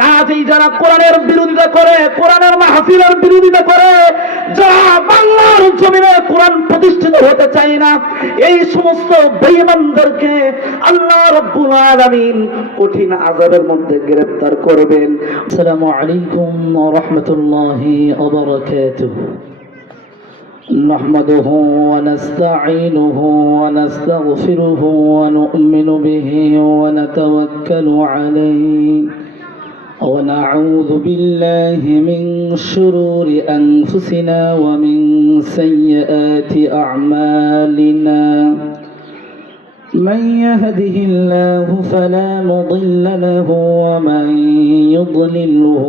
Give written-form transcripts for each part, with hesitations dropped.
কাজেই যারা কোরআনের বিরোধিতা করে, কোরআনের মাহফিলের বিরোধিতা করে, যারা বাংলার জমিনে কোরআন প্রতিষ্ঠিত হতে চায় না, এই সমস্ত বেঈমানদেরকে আল্লাহ রাব্বুল আলামিন কঠিন আযাবের মধ্যে গ্রেফতার করবেন। আসসালামু আলাইকুম ওয়া রাহমাতুল্লাহি ওয়া বারাকাতুহু। نحمده ونستعينه ونستغفره ونؤمن به ونتوكل عليه ونعوذ بالله من شرور أنفسنا ومن سيئات أعمالنا من يهده الله فلا مضل له ومن يضلله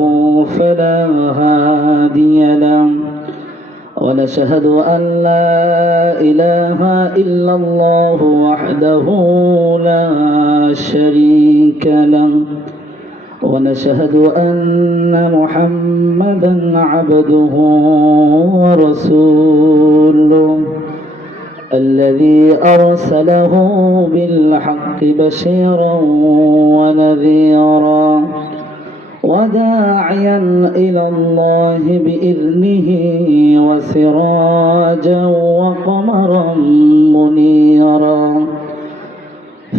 فلا هادي له ونشهد أن لا إله إلا الله وحده لا شريك له ونشهد أن محمدا عبده ورسوله الذي أرسله بالحق بشيرا ونذيرا وداعيا إلى الله بإذنه وسراجا وقمرا منيرا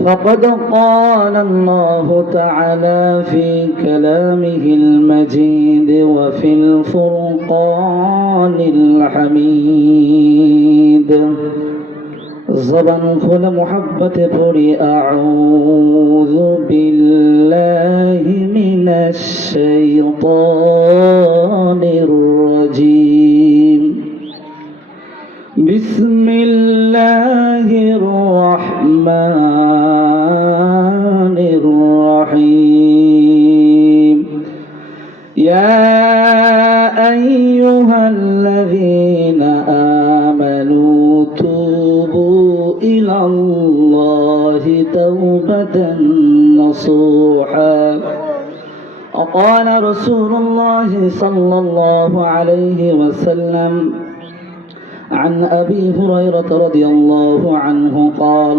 فقد قال الله تعالى في كلامه المجيد وفي الفرقان الحميد زبان خل محبت پوری اعوذ بالله من الشيطان الرجيم بسم الله الرحمن الرحيم يا أيها الذين آمنوا توبوا إلى الله توبة نصوحا وقال رسول الله صلى الله عليه وسلم عن أبي هريرة رضي الله عنه قال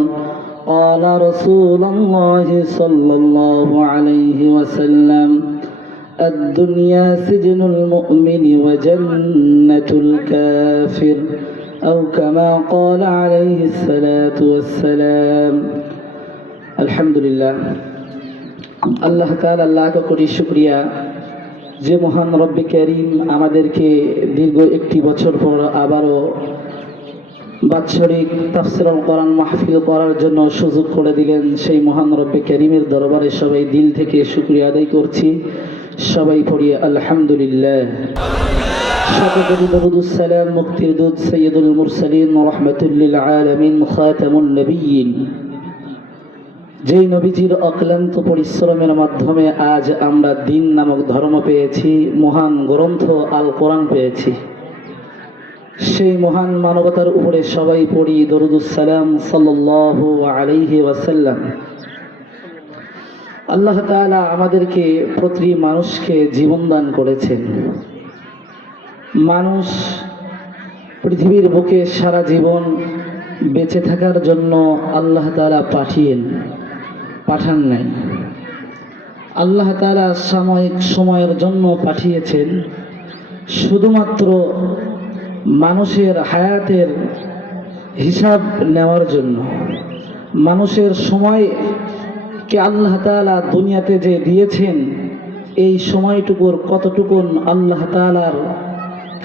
قال رسول الله صلى الله عليه وسلم الدنيا سجن المؤمن وجنة الكافر أو كما قال عليه الصلاة والسلام الحمد لله আল্লাহ তাআলা আল্লাহকে কোটি শুকরিয়া যে মহান রব্বে কারীম আমাদেরকে দীর্ঘ একটি বছর পর আবারও বাৎসরিক তাফসীরুল কোরআন মাহফিল করার জন্য সুযোগ করে দিলেন। সেই মহান রব্বে কারীমের দরবারে সবাই দিল থেকে শুকরিয়া আদায় করছি। সবাই পড়ি আলহামদুলিল্লাহ। সকল দরুদ সালাম মুক্তির দূত সাইয়্যিদুল মুরসালিন রাহমাতুল লিল আলামিন খাতামুন নবিয়্যিন, যেই নবীজির অক্লান্ত পরিশ্রমের মাধ্যমে আজ আমরা দ্বীন নামক ধর্ম পেয়েছি, মহান গ্রন্থ আল কোরআন পেয়েছি। সেই মহান মানবতার উপরে সবাই পড়ি দরুদুস সালাম সাল্লাল্লাহু আলাইহি ওয়াসাল্লাম। আল্লাহ তাআলা আমাদেরকে প্রতি মানুষকে জীবন দান করেছেন। মানুষ পৃথিবীর বুকে সারা জীবন বেঁচে থাকার জন্য আল্লাহ তাআলা পাঠান নাই। আল্লাহ তাআলা সাময়িক সময়ের জন্য পাঠিয়েছেন শুধুমাত্র মানুষের হায়াতের হিসাব নেওয়ার জন্য। মানুষের সময়কে আল্লাহ তাআলা দুনিয়াতে যে দিয়েছেন, এই সময়টুকুর কতটুকুন আল্লাহ তাআলার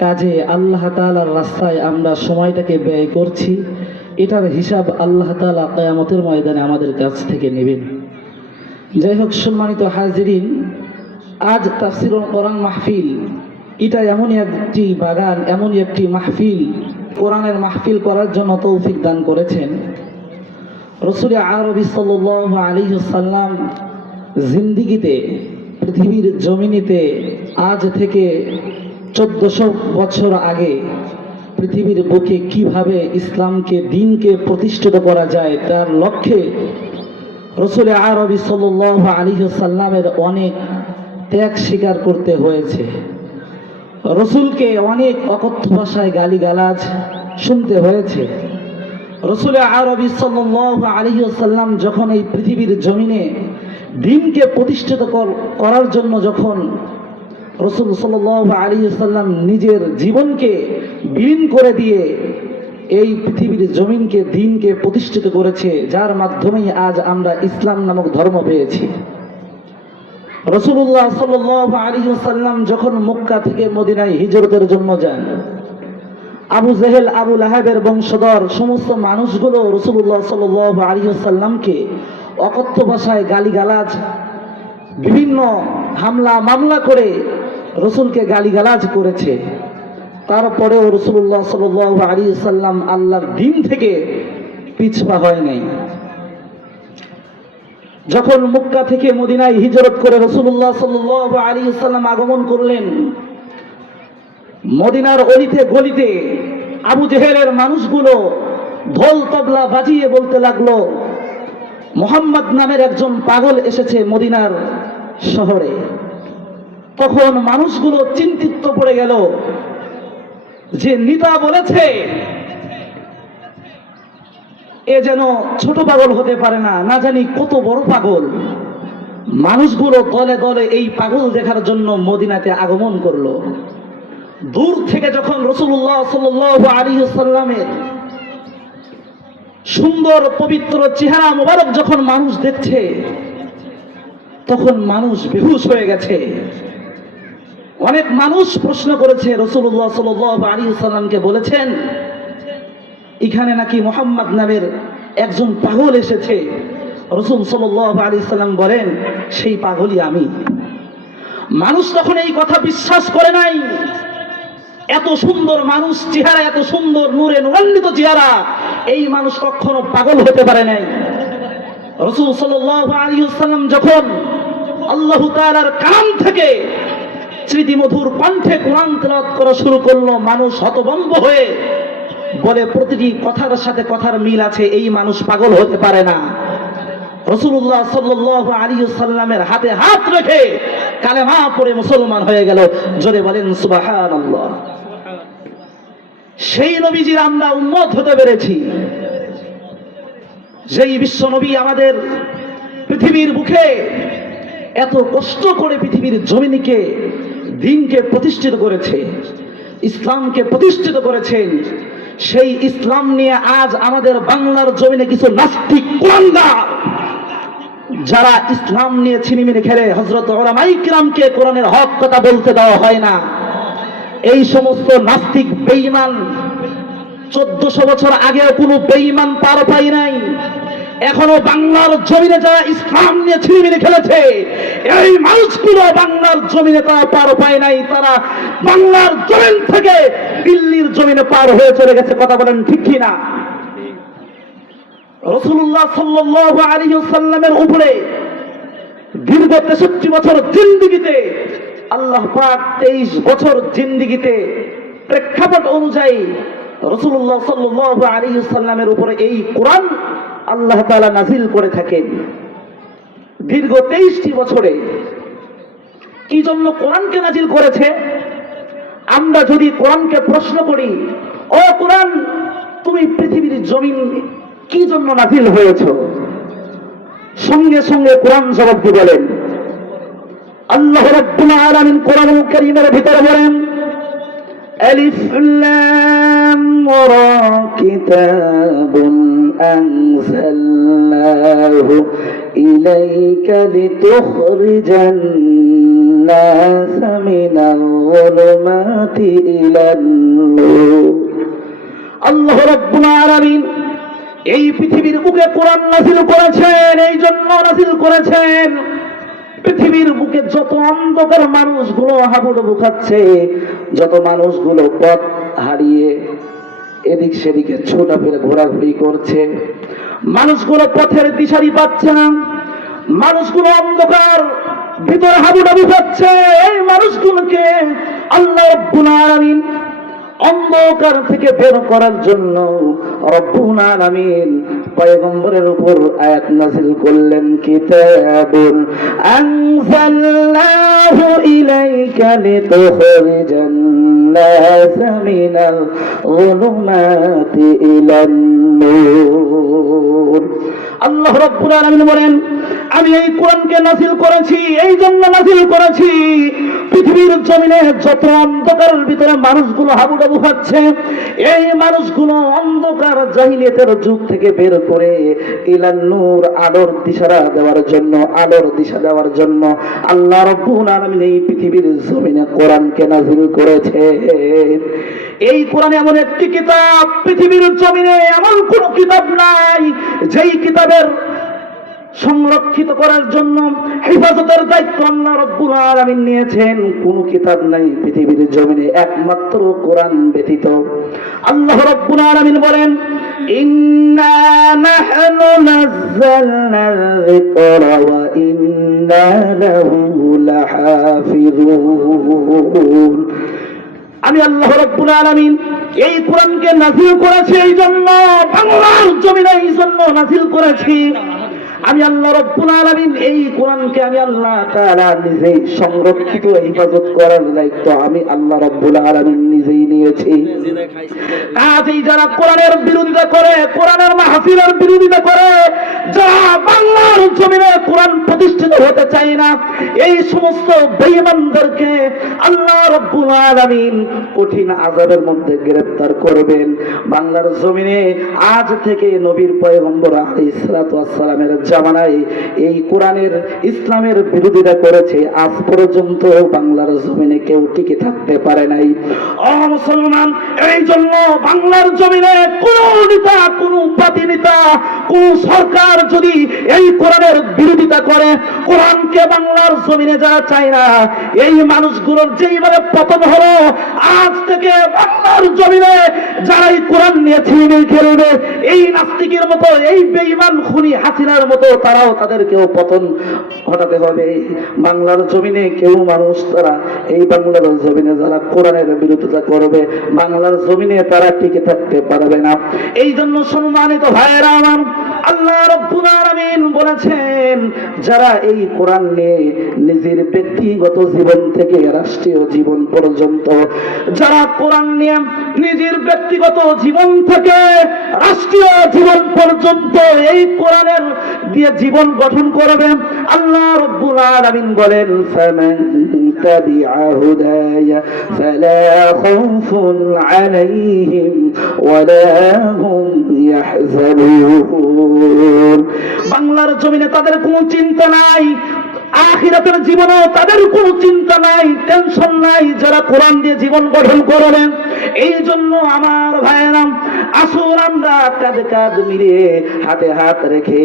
কাজে, আল্লাহ তাআলার রাস্তায় আমরা সময়টাকে ব্যয় করছি, এটার হিসাব আল্লাহ তাআলা কিয়ামতের ময়দানে আমাদের কাছ থেকে নেবেন। যাই হোক, সম্মানিত হাজিরিন, আজ তাফসীরুল কোরআন মাহফিল এটা এমনই একটি বাগান, এমনই একটি মাহফিল, কোরআনের মাহফিল করার জন্য তৌফিক দান করেছেন রাসূল আরবি সাল্লাল্লাহু আলাইহি ওয়াসাল্লাম। জিন্দেগিতে পৃথিবীর জমিনেতে আজ থেকে 1400 বছর আগে পৃথিবীর বুকে কিভাবে ইসলামকে, দ্বীনকে প্রতিষ্ঠিত করা যায়, তার লক্ষ্যে রাসূল আরবি সাল্লাল্লাহু আলাইহি ওয়াসাল্লামের অনেক ত্যাগ স্বীকার করতে হয়েছে। রসুলকে অনেক অকথ্য ভাষায় গালিগালাজ শুনতে হয়েছে। রাসূল আরবি সাল্লাল্লাহু আলাইহি ওয়াসাল্লাম যখন এই পৃথিবীর জমিনে দ্বীনকে প্রতিষ্ঠিত করার জন্য যখন রাসূল সাল্লাল্লাহু আলাইহি ওয়াসাল্লাম নিজের জীবনকে বিলীন করে দিয়ে এই পৃথিবীর জমিনকে দ্বীনকে প্রতিষ্ঠিত করেছে, যার মাধ্যমেই আজ আমরা ইসলাম নামক ধর্ম পেয়েছি। রাসূলুল্লাহ সাল্লাল্লাহু আলাইহি ওয়াসাল্লাম যখন মক্কা থেকে মদিনায় হিজরতের জন্য যান, আবু জেহেল, আবু লাহাবের বংশধর সমস্ত মানুষগুলো রাসূলুল্লাহ সাল্লাল্লাহু আলাইহি ওয়াসাল্লামকে অকথ্য ভাষায় গালিগালাজ, বিভিন্ন হামলা মামলা করে রসুলকে গালিগালাজ করেছে। তারপরেও রাসূলুল্লাহ সাল্লাল্লাহু আলাইহি ওয়াসাল্লাম আল্লাহর দ্বীন থেকে পিছপা হয় নাই। যখন মক্কা থেকে মদিনায় হিজরত করে রাসূলুল্লাহ সাল্লাল্লাহু আলাইহি ওয়াসাল্লাম আগমন করলেন, মদিনার অলিতে গলিতে আবু জেহেলের মানুষগুলো ঢোল তবলা বাজিয়ে বলতে লাগলো, মুহাম্মদ নামের একজন পাগল এসেছে মদিনার শহরে। তখন মানুষগুলো চিন্তিত পড়ে গেল যে নেতা বলেছে এ যেন ছোট পাগল হতে পারে না, না জানি কত বড় পাগল। মানুষগুলো দলে দলে এই পাগল দেখার জন্য মদিনাতে আগমন করলো। দূর থেকে যখন রাসূলুল্লাহ সাল্লাল্লাহু আলাইহি ওয়াসাল্লামের সুন্দর পবিত্র চেহারা মোবারক যখন মানুষ দেখছে, তখন মানুষ বেহুশ হয়ে গেছে। অনেক মানুষ প্রশ্ন করেছে, রাসূলুল্লাহ সাল্লাল্লাহু আলাইহি ওয়াসাল্লামকে বলেছেন এখানে নাকি মুহাম্মদ নামের একজন পাগল এসেছে। রাসূল সাল্লাল্লাহু আলাইহি ওয়াসাল্লাম বলেন, সেই পাগলই আমি। মানুষ তখন এই কথা বিশ্বাস করে নাই। এত সুন্দর মানুষ, চেহারা এত সুন্দর, নূরে নূরান্বিত চেহারা, এই মানুষ কখনো পাগল হতে পারে নাই। রাসূল সাল্লাল্লাহু আলাইহি ওয়াসাল্লাম যখন আল্লাহ তাআলার কালাম থেকে স্মৃতিমধুর কণ্ঠে কোরআন তেলাওয়াত করা শুরু করলো, মানুষ হতভম্ব হয়ে বলে, প্রতিটি কথার সাথে কথার মিল আছে, এই মানুষ পাগল হতে পারে না। রাসূলুল্লাহ সাল্লাল্লাহু আলাইহি ওয়াসাল্লামের হাতে হাত রেখে কালেমা পড়ে মুসলমান হয়ে গেল। জোরে বলেন সুবহানাল্লাহ। সেই নবীজির আমরা উম্মত হতে পেরেছি, যেই বিশ্ব নবী আমাদের পৃথিবীর বুকে এত কষ্ট করে পৃথিবীর জমিনকে দ্বীনকে প্রতিষ্ঠিত করেছে, ইসলামকে প্রতিষ্ঠিত করেছেন। সেই ইসলাম নিয়ে আজ আমাদের বাংলার জমিনে কিছু নাস্তিক কুলাঙ্গার, যারা ইসলাম নিয়ে ছিনিমিনি খেলে, হযরত উলামায়ে কিরামকে কোরআনের হক কথা বলতে দেওয়া হয় না। এই সমস্ত নাস্তিক বেঈমান 1400 বছর আগেও কোনো বেঈমান পার পায় নাই। এখনো বাংলার জমিনে যারা ইসলাম নিয়ে ছিনিমিনি খেলেছে, এই মানুষগুলো বাংলার জমিনে তারা পার পায় নাই। তারা বাংলার জমিন থেকে দিল্লির জমিনে পার হয়ে চলে গেছে। কথা বলেন ঠিক কি না? রাসূলুল্লাহ সাল্লাল্লাহু আলাইহি ওয়াসাল্লামের উপরে দীর্ঘ 63 বছর জিন্দেগিতে, আল্লাহ পাক 23 বছর জিন্দেগিতে প্রেক্ষাপট অনুযায়ী রাসূলুল্লাহ সাল্লাল্লাহু আলাইহি ওয়াসাল্লামের উপরে এই কোরআন আল্লাহ তাআলা নাযিল করে থাকেন। দীর্ঘ 23টি বছরে কি জন্য কোরআনকে নাযিল করেছে? আমরা যদি কোরআনকে প্রশ্ন করি, ও কোরআন, তুমি পৃথিবীর জমিন কি জন্য নাযিল হয়েছ, সঙ্গে সঙ্গে কোরআন জবাব দিয়ে বলেন, আল্লাহ রাব্বুল আলামিন কোরআনুল কারীমের ভিতরে বলেন, আলিফ লাম রা কিতাবুন আনজালনাহু ইলাইকা লিতুখরিজান নাস মিনাল যুলুমাতি ইলান নূর। আল্লাহ রাব্বুল আলামিন এই পৃথিবীর বুকে কোরআন নাযিল করেছেন। এই জন্য নাযিল করেছেন, পৃথিবীর বুকে যত অন্ধকার মানুষগুলো হাবুডুবু খাচ্ছে, যত মানুষগুলো পথ হারিয়ে এদিক সেদিকে ছোটা ফেলে ঘোরাঘুরি করছে, মানুষগুলো পথের দিশারি পাচ্ছে না, মানুষগুলো অন্ধকার ভিতরে হাবুডুবু খাচ্ছে, এই মানুষগুলোকে আল্লাহ রাব্বুল আলামিন অন্ধকার থেকে বের করার জন্য রব্বুল আলামিন পয়গম্বরের উপর আয়াত নাযিল করলেন, কিতাবুন আনজালনাহু ইলাইকা লিতুখরিজান নাস মিনাল যুলুমাতি ইলান নূর। আল্লাহ রাব্বুল আলামিন বলেন, আমি এই কোরআনকে নাযিল করেছি, এই জন্য নাযিল করেছি পৃথিবীর জমিনে যত অন্ধকারের ভিতরে মানুষগুলো হাবুডাবু খাচ্ছে, এই মানুষগুলো অন্ধকার জাহিলিয়াতের যুগ থেকে বের করে ইলান নূর আলোর দিশারা দেওয়ার জন্য, আলোর দিশা দেওয়ার জন্য আল্লাহ রাব্বুল আলামিন এই পৃথিবীর জমিনে কোরআনকে নাযিল করেছে। এই কোরআন এমন একটি কিতাব, পৃথিবীর জমিনে এমন কোন কিতাব নাই যেই কিতাবের সংরক্ষিত করার জন্য হেফাজতের দায়িত্ব আল্লাহ রাব্বুল আলামিন নিয়েছেন। কোন কিতাব নাই পৃথিবীর জমিনে একমাত্র কোরআন ব্যতীত। আল্লাহ রাব্বুল আলামিন বলেন, ইন্না নাহনু নাযালনা যিকরা ওয়া ইন্না লাহু লাহাফিজুন। আমি আল্লাহ রাব্বুল আলামিন এই কোরআনকে নাযিল করেছি, এই জন্য বাংলার জমিনে এই জন্য নাযিল করেছি। আমি আল্লাহ রাব্বুল আলামিন এই কোরআনকে আমি আল্লাহ তাআলা নিজেই সংরক্ষিত হেফাজত করার দায়িত্ব আমি আল্লাহ রাব্বুল আলামিন নিজেই নিয়েছি। কাজেই যারা কোরআনের বিরোধিতা করে, কোরআনের মাহফিলের বিরোধিতা করে, যারা বাংলার জমিনে কোরআন প্রতিষ্ঠিত হতে চায় না, এই সমস্ত বেঈমানদেরকে আল্লাহ রাব্বুল আলামিন কঠিন আযাবের মধ্যে গ্রেফতার করবেন। বাংলার জমিনে আজ থেকে নবীর পয়গম্বর আলাইহিস সালাতু ওয়াস সালামের জামানায় এই কোরআনের ইসলামের বিরোধিতা করেছে, আজ পর্যন্ত বাংলার জমিনে কেউ টিকে থাকতে পারে নাই। ও মুসলমান, এই জন্য বাংলার জমিনে কোন নেতা, কোন পার্টি নেতা, কোন সরকার যদি এই কোরআনের বিরোধিতা করে, কোরআনকে বাংলার জমিনে যারা চায় না, এই মানুষগুলোর যেইভাবে পতন হলো, আজ থেকে বাংলার জমিনে যারা এই কোরআন নিয়ে ছিনিয়ে খেলবে, এই নাস্তিকের মতো, এই বেঈমান খুনি হাসিনার মতো তারাও, তাদেরকেও পতন ঘটাতে হবে। বাংলার জমিনে কেউ মানুষ তারা এই বাংলার জমিনে যারা কোরআনের বিরোধিতা করবে, বাংলার জমিনে তারা টিকে থাকতে পারবে না। এই জন্য সম্মানিত ভাইয়েরা আমার, আল্লাহ রাব্বুল আলামিন বলেছেন, যারা এই কোরআন নিয়ে নিজের ব্যক্তিগত জীবন থেকে রাষ্ট্রীয় জীবন পর্যন্ত, যারা কোরআন নিয়ে নিজের ব্যক্তিগত জীবন থেকে রাষ্ট্রীয় জীবন পর্যন্ত এই কোরআনের দিয়ে জীবন গঠন করবে, আল্লাহ রাব্বুল আলামিন বলেন, ফামান তাবিআ হুদায়া ফালা খাউফুন আলাইহিম ওয়ালা হুম ইয়াহজানুন। বাংলার জমিনে তাদের কোনো চিন্তা নাই, আখিরাতের জীবনেও তাদের কোনো চিন্তা নাই, টেনশন নাই, যারা কোরআন দিয়ে জীবন গঠন করবেন। এই জন্য আমার ভাইয়েরা, আসুন আমরা কাঁধে কাঁধ মিলিয়ে হাতে হাত রেখে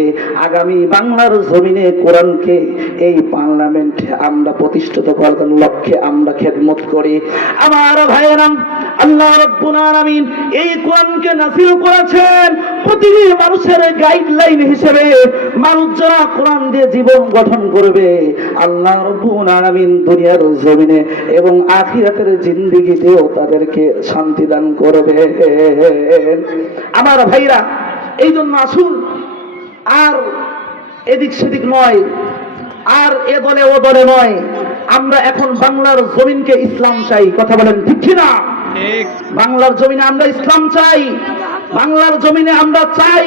আগামী বাংলার জমিনে কোরআনকে এই পার্লামেন্টে আমরা প্রতিষ্ঠিত করার লক্ষ্যে আমরা খেদমত করি। আমার ভাইয়েরা, আল্লাহ রাব্বুল আলামিন এই কোরআনকে নাযিল করেছেন প্রতিটি মানুষের গাইডলাইন হিসেবে। মানুষ যারা কোরআন দিয়ে জীবন গঠন করবে, আল্লাহ রাব্বুল আলামিন দুনিয়ার জমিনে এবং আখিরাতের জিন্দেগিতেও তাদেরকে শান্তি দান করবে। আমার ভাইরা, এই জন্য আসুন আর এদিক সেদিক নয়, আর এ দলে ও দলে নয়, আমরা এখন বাংলার জমিনকে ইসলাম চাই। কথা বলেন ঠিক কিনা? বাংলার জমিনে আমরা ইসলাম চাই, বাংলার জমিনে আমরা চাই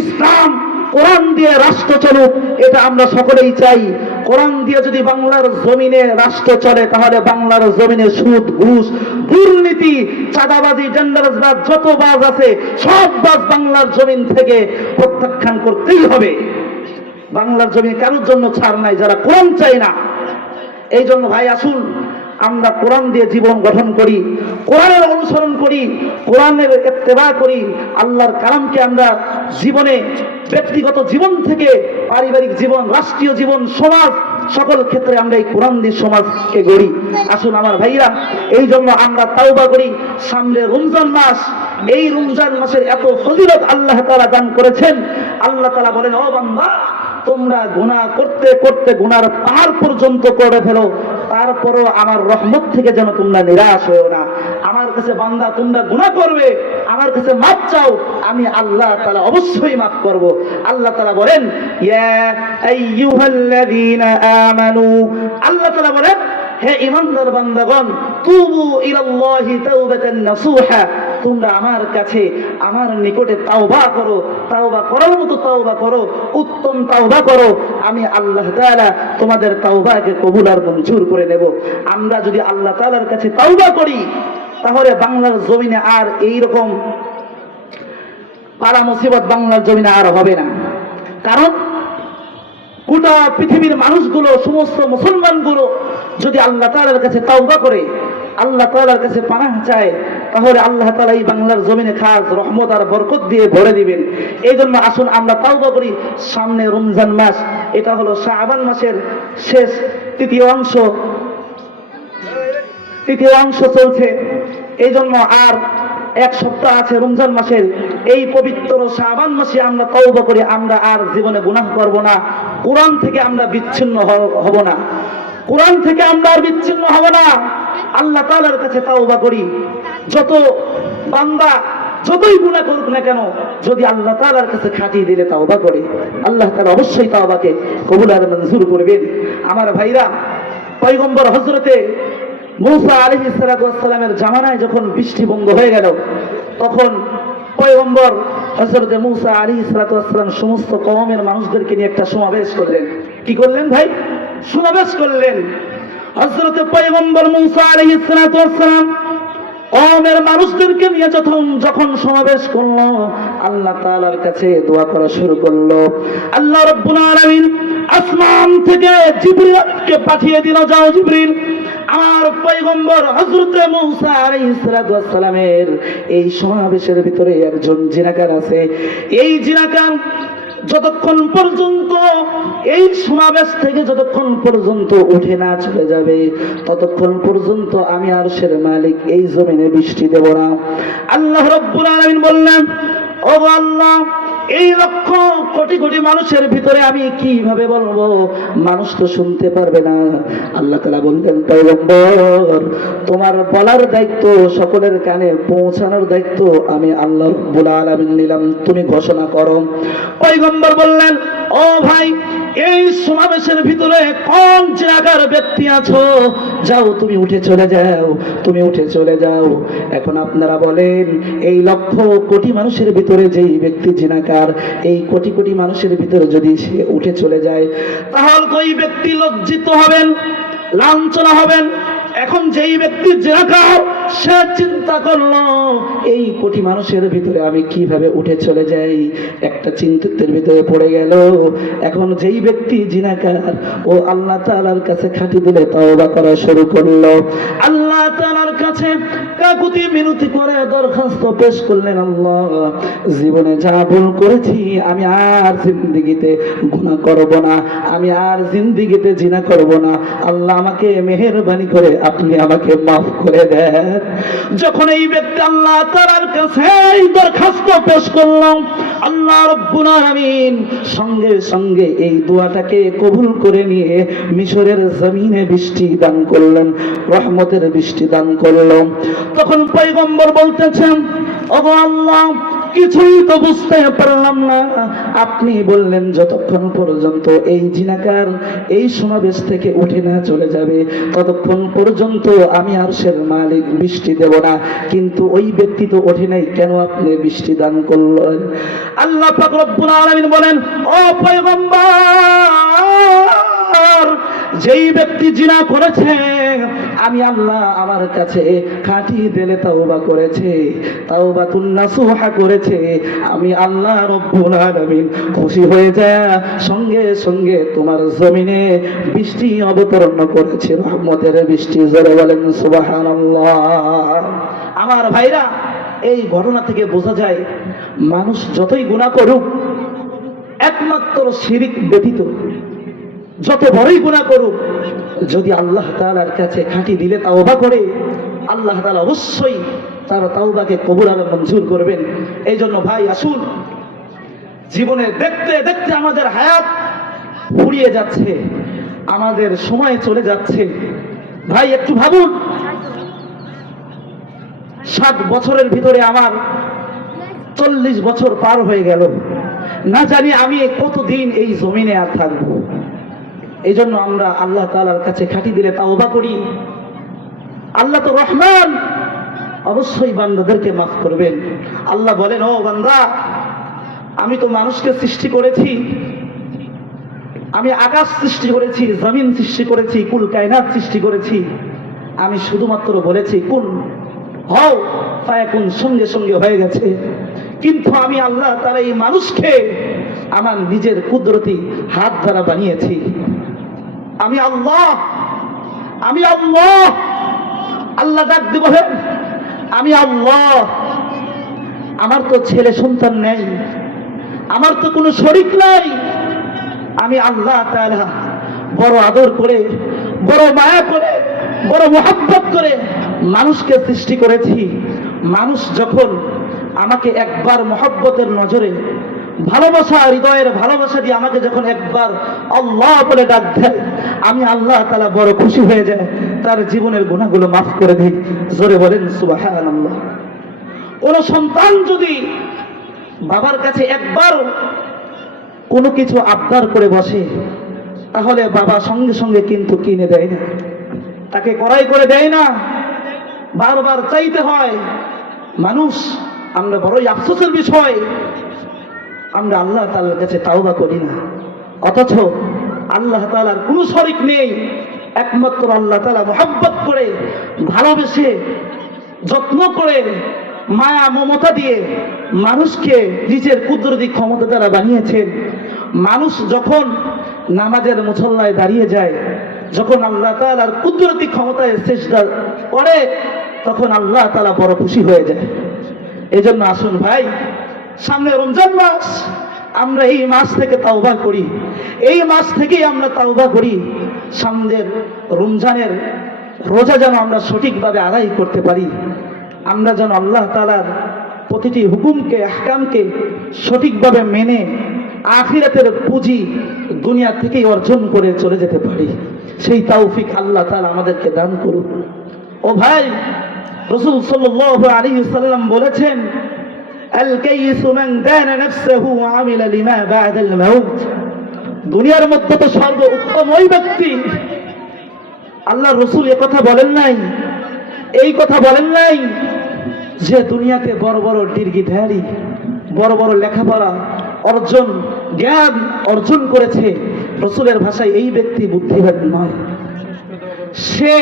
ইসলাম, কোরআন দিয়ে রাষ্ট্র চলুক, এটা আমরা সকলেই চাই। কোরআন দিয়ে যদি বাংলার জমিনে রাষ্ট্র চলে, তাহলে বাংলার জমিনে সুদ, ঘুষ, দুর্নীতি, চাঁদাবাজি, টেন্ডারবাজ, যত বাজ আছে সব বাজ বাংলার জমিন থেকে প্রত্যাখ্যান করতেই হবে। বাংলার জমিনে কারোর জন্য ছাড় নাই যারা কোরআন চাই না। এই জন্য ভাই আসুন আমরা কোরআন দিয়ে জীবন গঠন করি, কোরআনের অনুসরণ করি, কোরআনের ইত্তেবা করি, আল্লাহর কালামকে আমরা জীবনে, ব্যক্তিগত জীবন থেকে পারিবারিক জীবন, রাষ্ট্রীয় জীবন, সমাজ, সকল ক্ষেত্রে আমরা এই কোরআন দিয়ে সমাজকে গড়ি। আসুন আমার ভাইরা, এই জন্য আমরা তাওবা করি। সামনে রমজান মাস, এই রমজান মাসের এত ফজিলত আল্লাহ তাআলা দান করেছেন। আল্লাহ তাআলা বলেন, ও বান্দা, তোমরা গুনাহ করতে করতে গুনার পাহাড় পর্যন্ত করে ফেলো, তারপরও আমার রহমত থেকে যেন তোমরা নিরাশ হও না। আমার কাছে বান্দা তোমরা গুনাহ করবে, আমার কাছে মাফ চাও, আমি আল্লাহ তাআলা অবশ্যই মাফ করব। আল্লাহ তাআলা বলেন, ইয়া আইয়ুহাল্লাযীনা আমানু, আল্লাহ তাআলা বলেন, হে ঈমানদার বান্দাগণ, তুবু ইলাল্লাহি তাওবাতান নাসুহা, তোমরা আমার কাছে আমার নিকটে তাওবা করো, তাওবা করার মতো তাওবা করো, উত্তম তাওবা করো, আমি আল্লাহ তাআলা তোমাদের তাওবাকে কবুল আর মঞ্জুর করে নেব। আমরা যদি আল্লাহ তাআলার কাছে তাওবা করি তাহলে বাংলার জমিনে আর এই রকম পাড়া মুসিবত বাংলার জমিনে আর হবে না। কারণ গোটা পৃথিবীর মানুষগুলো, সমস্ত মুসলমানগুলো যদি আল্লাহ তাআলার কাছে তাওবা করে, আল্লাহ তাআলার কাছে পানাহ চায়, তাহলে আল্লাহ তাআলা এই বাংলার জমিনে খাস রহমত আর বরকত দিয়ে ভরে দিবেন। এই জন্য আসুন আমরা তাওবা করি। সামনে রমজান মাস, এটা হলো শাবান মাসের শেষ তৃতীয় অংশ চলছে। এই জন্য আর এক সপ্তাহ আছে রমজান মাসের। এই পবিত্র শাবান মাসে আমরা তাওবা করি, আমরা আর জীবনে গুনাহ করব না, কোরআন থেকে আমরা বিচ্ছিন্ন হব না, কোরআন থেকে আমরা আর বিচ্ছিন্ন হব না। আল্লাহ তাআলার কাছে তাওবা করি। যত বান্দা যতই গুনাহ করুক না কেন, যদি আল্লাহ তাআলার কাছে খাঁটি দিলে তাওবা করে, আল্লাহ তাআলা অবশ্যই তাওবাকে কবুল আর মঞ্জুর করবেন। আমার ভাইরা, পয়গম্বর হযরতে মূসা আলাইহিস সালাতু ওয়াস সালামের জামানায় যখন বৃষ্টি বন্ধ হয়ে গেল, তখন পয়গম্বর হযরতে মূসা আলাইহিস সালাতু ওয়াস সালাম সমস্ত কওমের মানুষদেরকে নিয়ে একটা সমাবেশ করলেন। কি করলেন ভাই? সমাবেশ করলেন। হযরতে পয়গম্বর মূসা আলাইহিস সালাতু ওয়াস সালাম কওমের মানুষদেরকে নিয়ে যখন সমাবেশ করলো, আল্লাহ তাআলার কাছে দোয়া করা শুরু করলো। আল্লাহ রাব্বুল আলামিন আসমান থেকে জিবরিলকে পাঠিয়ে দিল, যাও জিবরিল, আমার পয়গম্বর হযরতে মূসা আলাইহিস সালাতু ওয়াস সালামের এই সমাবেশের ভিতরে একজন জিনাকার আছে। এই জিনাকার যতক্ষণ পর্যন্ত এই সমাবেশ থেকে যতক্ষণ পর্যন্ত উঠে না চলে যাবে, ততক্ষণ পর্যন্ত আমি আরশের মালিক এই জমিনে বৃষ্টি দেব না। আল্লাহ রাব্বুল আলামিন বললেন, ও আল্লাহ, এই লক্ষ কোটি কোটি মানুষের ভিতরে আমি কিভাবে বলবো? মানুষ তো শুনতে পারবে না। আল্লাহ তাআলা বললেন, পয়গম্বর, তোমার বলার দায়িত্ব, সকলের কানে পৌঁছানোর দায়িত্ব আমি আল্লাহ রাব্বুল আলামিন নিলাম, তুমি ঘোষণা করো। পয়গম্বর বললেন, ও ভাই, এই সমাবেশের ভিতরে কোন জায়গার ব্যক্তি আছো, যাও তুমি উঠে চলে যাও, তুমি উঠে চলে যাও। এখন আপনারা বলেন, এই লক্ষ কোটি মানুষের ভিতরে যেই ব্যক্তি জিনাকার, এই কোটি কোটি মানুষের ভিতরে যদি সে উঠে চলে যায়, তাহলে ওই ব্যক্তি লজ্জিত হবেন, লাঞ্ছনা হবেন। এখন যেই ব্যক্তি জিনাকার, সে চিন্তা করলো, এই কোটি মানুষের ভিতরে আমি কিভাবে উঠে চলে যাই, একটা চিন্তার ভিতরে পড়ে গেল। এখন যেই ব্যক্তি জিনাকার, ও আল্লাহ তাআলার কাছে খাঁটি দিলে তাওবা করা শুরু করলো। আল্লাহ তাআলার কাছে কাকুতি মিনতি করে দরখাস্ত পেশ করলেন, আল্লাহ, জীবনে যা ভুল করেছি আমি আর জিন্দেগিতে গুনাহ করব না, আমি আর জিন্দেগিতে জিনা করব না। আল্লাহ, আমাকে মেহেরবানি করে আপনি আমাকে মাফ করে দেন। যখন এই ব্যক্তি আল্লাহ তাআলার কাছে এই দরখাস্ত পেশ করলাম, আল্লাহ রাব্বুল আলামিন সঙ্গে সঙ্গে এই দোয়াটাকে কবুল করে নিয়ে মিশরের জমিনে বৃষ্টি দান করলেন, রহমতের বৃষ্টি দান করলেন। তখন পয়গম্বর বলতেছেন, ওগো আল্লাহ, কিছুই তো বুঝতে পারলাম না। আপনি বললেন যতক্ষণ পর্যন্ত এই জিনাকার এই সমাবেশ থেকে উঠে না চলে যাবে, ততক্ষণ পর্যন্ত আমি আরশের মালিক বৃষ্টি দেব না। কিন্তু ওই ব্যক্তি তো ওঠে নাই, কেন আপনি বৃষ্টি দান করলেন? আল্লাহ পাক রব্বুল আলামিন বলেন, ও পয়গম্বর, যেই ব্যক্তি জিনা করেছে, আমি আল্লাহ আমার কাছে খাঁটি দিলে তাওবা করেছে, তাওবাতুন নাসুহা করেছে, আমি আল্লাহ রব্বুল আলামিন খুশি হয়ে যায় সঙ্গে সঙ্গে তোমার জমিনে বৃষ্টি অবতরণ করেছে, রহমতের বৃষ্টি। জোরে বলেন সুবহানাল্লাহ। আমার ভাইরা, এই ঘটনা থেকে বোঝা যায়, মানুষ যতই গুনাহ করুক, একমাত্র শিরিক ব্যতীত যত বড়ই গুনাহ করুক, যদি আল্লাহ তাআলার কাছে খাঁটি দিলে তাওবা করে, আল্লাহ তাআলা অবশ্যই তার তাওবাকে কবুল আর মঞ্জুর করবেন। এই জন্য ভাই, আসুন, জীবনে দেখতে দেখতে আমাদের হায়াত ফুরিয়ে যাচ্ছে, আমাদের সময় চলে যাচ্ছে। ভাই, একটু ভাবুন, 7 বছরের ভিতরে আমার 40 বছর পার হয়ে গেল, না জানি আমি কতদিন এই জমিনে আর থাকবো। এই জন্য আমরা আল্লাহ তাআলার কাছে খাঁটি দিলে তাওবা করি। আল্লাহ তো রহমান, অবশ্যই বান্দাদেরকে মাফ করবেন। আল্লাহ বলেন, ও বান্দা, আমি তো মানুষকে সৃষ্টি করেছি, আমি আকাশ সৃষ্টি করেছি, জমিন সৃষ্টি করেছি, কুল কায়নাত সৃষ্টি করেছি। আমি শুধুমাত্র বলেছি কুন হও, ফায়াকুন, সঙ্গে সঙ্গে হয়ে গেছে। কিন্তু আমি আল্লাহ তাআলা এই মানুষকে আমার নিজের কুদরতি হাত দ্বারা বানিয়েছি। আমি আল্লাহ, আমি আল্লাহ। আল্লাহ ডাক দিয়ে বলেন, আমি আল্লাহ। আমার তো ছেলে সন্তান নেই, আমার তো কোনো শরীক নাই। আমি আল্লাহ তাআলা বড় আদর করে, বড় মায়া করে, বড় মোহাব্বত করে মানুষকে সৃষ্টি করেছি। মানুষ যখন আমাকে একবার মোহাব্বতের নজরে, ভালোবাসা, হৃদয়ের ভালোবাসা দিয়ে আমাকে যখন একবার আল্লাহ বলে ডাক দেয়, আমি আল্লাহ তাআলা বড় খুশি হয়ে যায়, তার জীবনের গুনাহগুলো মাফ করে দেয়। জোরে বলেন সুবহানাল্লাহ। কোন সন্তান যদি বাবার কাছে একবার কোনো কিছু আবদার করে বসে, তাহলে বাবা সঙ্গে সঙ্গে কিন্তু কিনে দেয় না, তাকে কড়াই করে দেয় না, বারবার চাইতে হয়। মানুষ আমরা বড়ই আফসোসের বিষয়, আমরা আল্লাহ তাআলার কাছে তাওবা করি না, অথচ আল্লাহ তাআলার কোনো শরীক নেই। একমাত্র আল্লাহ তাআলা মুহাব্বত করে, ভালোবেসে, যত্ন করে, মায়া মমতা দিয়ে মানুষকে নিজের কুদরতি ক্ষমতা দ্বারা বানিয়েছেন। মানুষ যখন নামাজের মুসল্লায় দাঁড়িয়ে যায়, যখন আল্লাহ তাআলার কুদরতি ক্ষমতায় সিজদা করে, তখন আল্লাহ তাআলা বড় খুশি হয়ে যায়। এজন্য আসুন ভাই, সামনে রমজান মাস, আমরা এই মাস থেকে তাওবা করি, এই মাস থেকেই আমরা তাওবা করি। সামনের রমজানের রোজা যেন আমরা সঠিকভাবে আদায় করতে পারি, আমরা যেন আল্লাহ তাআলার প্রতিটি হুকুমকে, আহকামকে সঠিকভাবে মেনে আখিরাতের পুঁজি দুনিয়া থেকেই অর্জন করে চলে যেতে পারি। সেই তৌফিক আল্লাহ তাআলা আমাদেরকে দান করুন। ও ভাই, রাসূল সাল্লাল্লাহু আলাইহি ওয়াসাল্লাম বলেছেন, আল কাইয়িসু মান দানা নাফসাহু ওয়া আমিলা লিমা বা'দাল মাউত। দুনিয়ার মধ্যে তো সর্বোত্তম ওই ব্যক্তি, আল্লাহ রাসূল এই কথা বলেন নাই, এই কথা বলেন নাই যে দুনিয়াতে বড় বড় ডিগ্রিধারী, বড় বড় লেখাপড়া অর্জন, জ্ঞান অর্জন করেছে। রাসূলের ভাষায় এই ব্যক্তি বুদ্ধিমান নয়। সে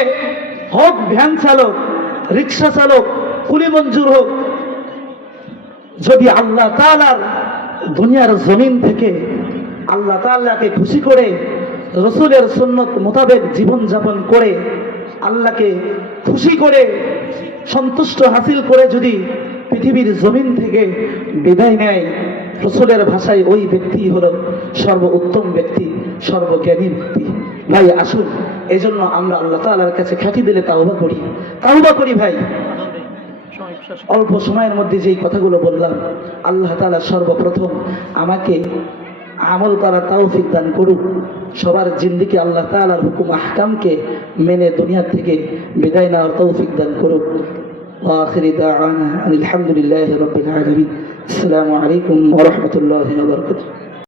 হোক ভ্যান চালক, রিক্সা চালক, কুলি মঞ্জুর হোক, যদি আল্লাহ তাআলার দুনিয়ার জমিন থেকে আল্লাহ তাআলাকে খুশি করে, রাসূলের সুন্নত মোতাবেক জীবন যাপন করে, আল্লাহকে খুশি করে, সন্তুষ্ট হাসিল করে যদি পৃথিবীর জমিন থেকে বিদায় নেয়, রাসূলের ভাষায় ওই ব্যক্তি হলো সর্বোত্তম ব্যক্তি, সর্বজ্ঞানী ব্যক্তি। ভাই আসুন, এজন্য আমরা আল্লাহ তাআলার কাছে খাঁটি দিলে তাওবা করি, তাওবা করি ভাই। অল্প সময়ের মধ্যে যেই কথাগুলো বললাম, আল্লাহ তাআলা সর্বপ্রথম আমাকে আমল করার তৌফিক দান করুক। সবার জিন্দেগি আল্লাহ তাআলার হুকুম আহকামকে মেনে দুনিয়া থেকে বিদায় নেওয়ার তৌফিক দান করুক। ওয়া আখিরি দাওয়ানা আলহামদুলিল্লাহি রাব্বিল আলামিন। আসসালামু আলাইকুম ওয়া রাহমাতুল্লাহি ওয়া বারাকাতুহু।